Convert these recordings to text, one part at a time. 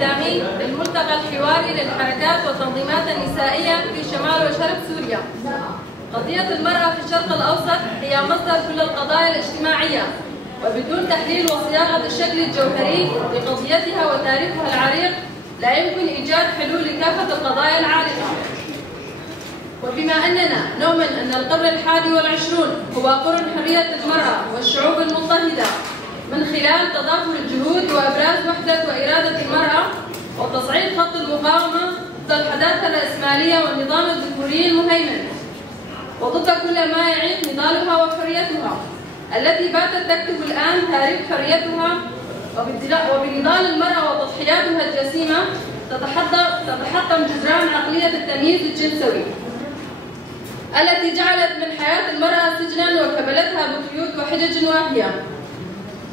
الختامي للملتقى الحواري للحركات والتنظيمات النسائية في شمال وشرق سوريا. قضية المرأة في الشرق الأوسط هي مصدر كل القضايا الاجتماعية، وبدون تحليل وصياغة الشكل الجوهري لقضيتها وتاريخها العريق لا يمكن إيجاد حلول لكافة القضايا العالقة. وبما أننا نؤمن أن القرن ال21 هو قرن حرية المرأة والشعوب المضطهدة من خلال تضافر الجهود وإبراز وحدة وإرادة المرأة وتصعيد خط المقاومة ضد الحداثة الرأسمالية والنظام الذكوري المهيمن، وضد كل ما يعيق نضالها وحريتها التي باتت تكتب الآن تاريخ حريتها، وبنضال المرأة وتضحياتها الجسيمة تتحطم جدران عقلية التمييز الجنسوي التي جعلت من حياة المرأة سجنا وكبلتها بقيود وحجج واهية.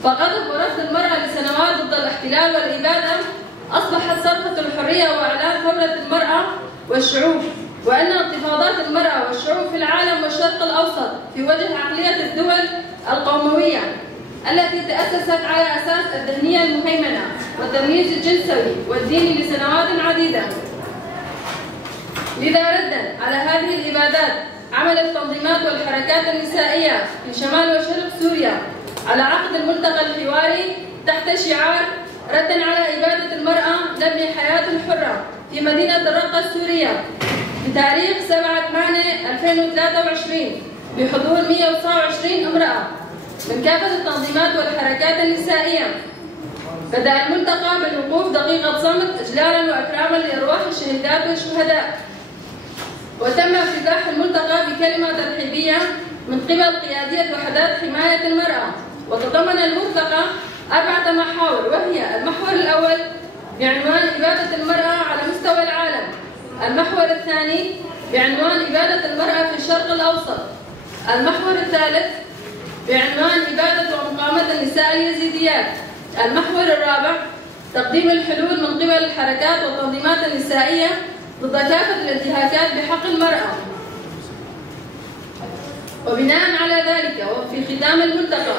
فغضب ورفض المرأة لسنوات ضد الاحتلال والإبادة أصبحت صرخة الحرية وإعلان ثورة المرأة والشعوب، وأن انتفاضات المرأة والشعوب في العالم والشرق الأوسط في وجه عقلية الدول القوموية التي تأسست على أساس الذهنية المهيمنة والتمييز الجنسوي والديني لسنوات عديدة. لذا ردا على هذه الإبادات عملت التنظيمات والحركات النسائية في شمال وشرق سوريا على عقد الملتقى الحواري تحت شعار ردا على إبادة المرأة نبني حياة حرة في مدينة الرقة السورية بتاريخ 7/8/2023 بحضور 129 امرأة من كافة التنظيمات والحركات النسائية. بدأ الملتقى بالوقوف دقيقة صمت إجلالا وإكراما لأرواح الشهيدات والشهداء، وتم افتتاح الملتقى بكلمة ترحيبية من قبل قيادية وحدات حماية المرأة. وتضمن الملتقى 4 محاور، وهي المحور الأول بعنوان إبادة المرأة على مستوى العالم، المحور الثاني بعنوان إبادة المرأة في الشرق الأوسط، المحور الثالث بعنوان إبادة ومقاومة النساء اليزيديات، المحور الرابع تقديم الحلول من قبل الحركات والتنظيمات النسائية ضد كافة الانتهاكات بحق المرأة. وبناء على ذلك وفي ختام الملتقى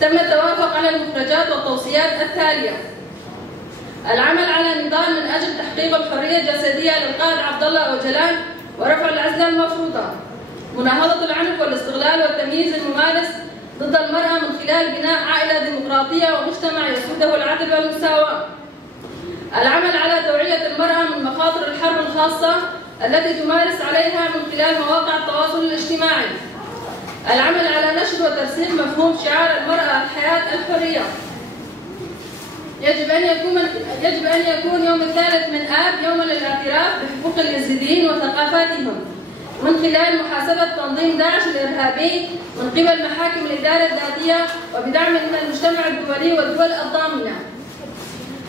تم التوافق على المخرجات والتوصيات التالية: العمل على نضال من أجل تحقيق الحرية الجسدية للقائد عبد الله أوجلان ورفع العزلة المفروضة، مناهضة العنف والاستغلال والتمييز الممارس ضد المرأة من خلال بناء عائلة ديمقراطية ومجتمع يسوده العدل والمساواة، العمل على توعية المرأة من مخاطر الحرب الخاصة التي تمارس عليها من خلال مواقع التواصل الاجتماعي، العمل على نشر وترسيخ مفهوم شعار المرأة الحياة الحرية. يجب أن يكون يوم 3/آب يوما للاعتراف بحقوق اليزيديين وثقافاتهم من خلال محاسبة تنظيم داعش الإرهابي من قبل محاكم الإدارة الذاتية وبدعم من المجتمع الدولي والدول الضامنة.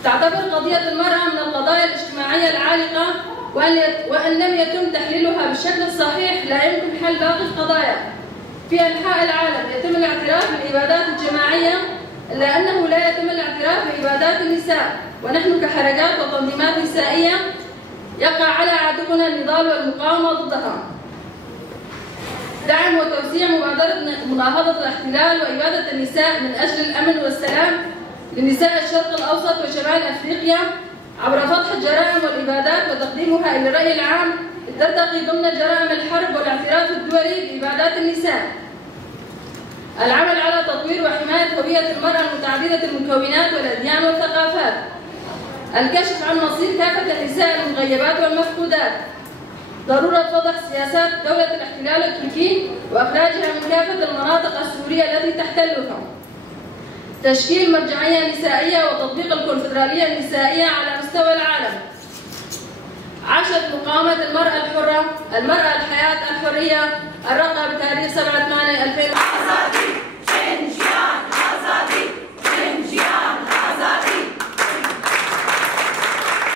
تعتبر قضية المرأة من القضايا الاجتماعية العالقة، وأن لم يتم تحليلها بالشكل الصحيح لا يمكن حل باقي القضايا. في أنحاء العالم يتم الاعتراف بالإبادات الجماعية، إلا أنه لا يتم الاعتراف بإبادات النساء، ونحن كحركات وتنظيمات نسائية يقع على عاتقنا النضال والمقاومة ضدها. دعم وتوسيع مبادرة مناهضة الاحتلال وإبادة النساء من أجل الأمن والسلام لنساء الشرق الأوسط وشمال أفريقيا عبر فتح الجرائم والإبادات وتقديمها إلى الرأي العام ترتقي ضمن جرائم الحرب والاعتراف الدولي بإبادات النساء. العمل على تطوير وحماية هوية المرأة المتعددة المكونات والأديان والثقافات. الكشف عن مصير كافة النساء المغيبات والمفقودات. ضرورة وضع سياسات دولة الاحتلال التركي وإخراجها من كافة المناطق السورية التي تحتلها. تشكيل مرجعية نسائية وتطبيق الكونفدرالية النسائية على مستوى العالم. عاشت مقاومة المرأة الحرة، المرأة الحياة الحرية، الرقة بتاريخ 7/8/2023